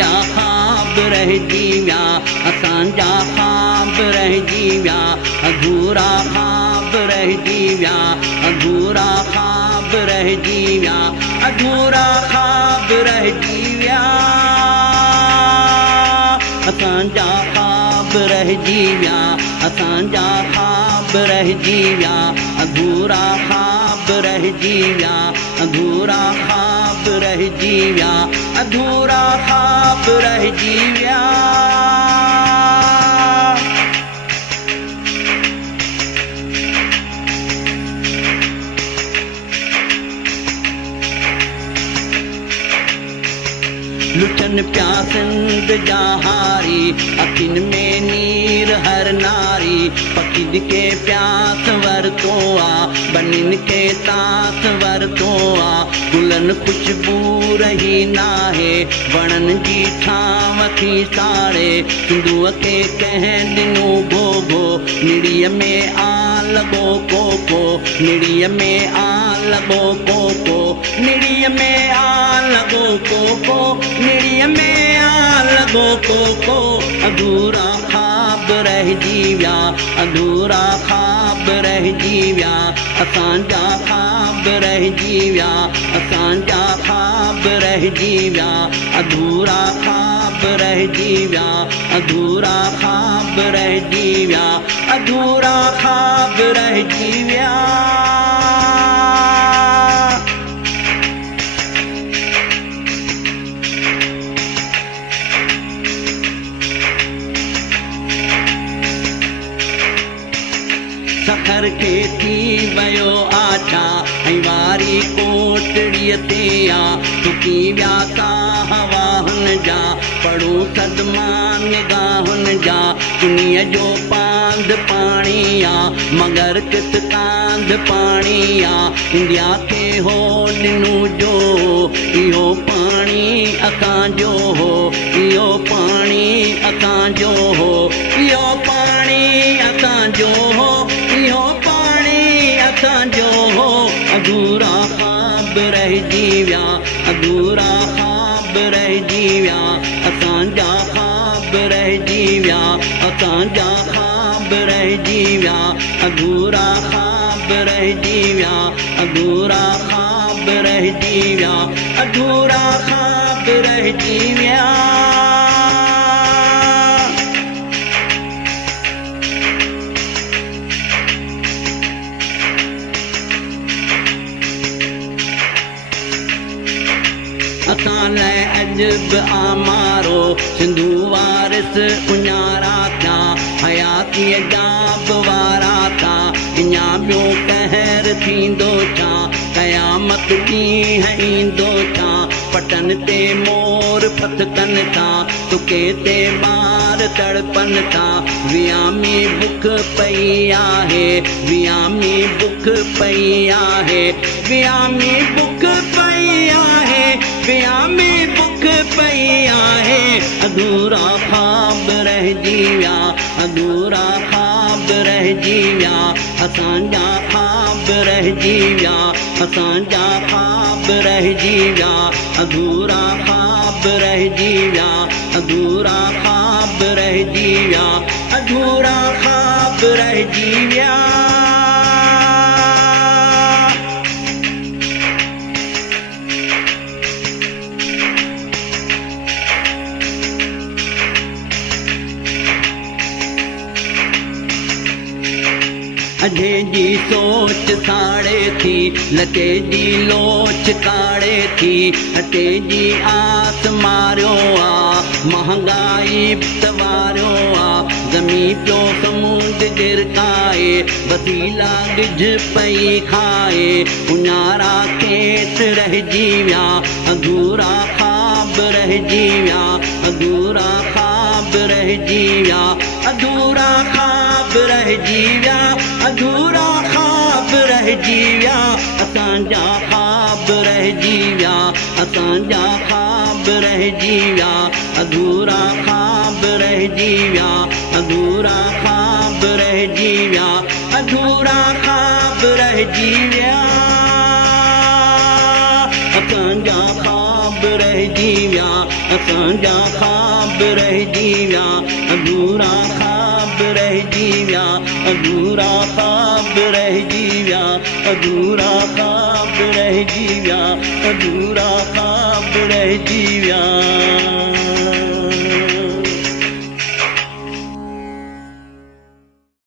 असांजा ख्वाब रहिजी विया असांजा ख्वाब रहिजी विया अधूरा ख्वाब रहिजी विया अधूरा ख्वाब रहिजी विया अधूरा ख्वाब रहिजी विया असांजा ख्वाब रहिजी विया असांजा ख्वाब रहिजी विया अधूरा ख्वाब रहिजी विया अधूरा ख्वाब रहिजी विया अधूरा ख्वाब रहिजी विया लुटन प्यासंद जहारी अखिन में नीर हर नारी पखिन के प्यास वरतो आ बनिन के तास वरतो आ गुलन खुशबू रही नाहे वणन जी छांव थी साड़े सिंधुअ के कह दिनू भोगो निड़ीअ में आ लगो कोको निड़ीअ में आ लगो कोको निड़ीअ में आ लगो कोको निड़ीअ में आ लगो कोको अधूरा ख्वाब रहिजी विया अधूरा ख्वाब रहिजी विया असांजा ख्वाब रहिजी विया असांजा ख्वाब रहिजी विया अधूरा ख्वाब रहिजी विया अधूरा ख्वाब रहिजी विया अधूरा ख्वाब रहिजी विया सखर के थी वयो आछा ऐं वारी कोटड़ीअ ते आ सुकी विया हवा हुन जा पढ़ो सदमा निगाहुन जा दुनिया जो पांद पाणी आ मगर किस कांद पाणी आ इंडिया खे हो ॾिनू जो इहो पाणी असांजो हो इहो पाणी असांजो हो इहो पाणी असांजो हो इहो पाणी असांजो हो अधूरा ख्वाब रहिजी विया अधूरा ख्वाब रहिजी विया असांजा ख्वाब रहिजी विया असांजा ख्वाब रहिजी विया अधूरा ख्वाब रहिजी विया अधूरा ख्वाब रहिजी विया अधूरा ख्वाब रहिजी विया असां लाइ अजब आमारो सिंधू वारिस उञारा था हयातीअ जा वारा था अञा ॿियो कहर थींदो छा क़यामत ॾींहुं ईंदो छा पटन ते मोर फथकनि था तुके ते ॿार तड़पनि था वियामी बुख पई आहे वियामी बुख पई आहे वियामी बुख पई आहे वियामी बुख पई आहे अधूरा ख्वाब रहिजी विया अधूरा ख्वाब रहिजी विया असांजा ख्वाब रहिजी विया असांजा ख्वाब रहिजी विया अधूरा ख्वाब रहिजी विया अधूरा ख्वाब रहिजी विया अधूरा ख्वाब रहिजी विया अजे जी सोच साड़े थी लटे जी लोच काड़े थी अटे जी आस मारियो आ महंगाई तवारियो आ ज़मी पियो समुंड गिरकाए वसीला गिझ पई खाए उञारा खेत रहिजी विया अधूरा ख्वाब रहिजी विया अधूरा ख्वाब रहिजी विया अधूरा ख्वाब रहिजी विया अधूरा ख्वाब रहिजी विया असांजा ख्वाब रहिजी विया असांजा ख्वाब रहिजी विया अधूरा ख्वाब रहिजी विया अधूरा ख्वाब रहिजी विया अधूरा ख्वाब रहिजी विया असांजा ख्वाब ख्वाब रहिजी विया असांजा ख्वाब रहिजी विया अधूरा ख्वाब रहिजी विया अधूरा ख्वाब रहिजी विया अधूरा ख्वाब रहिजी विया अधूरा ख्वाब रहिजी विया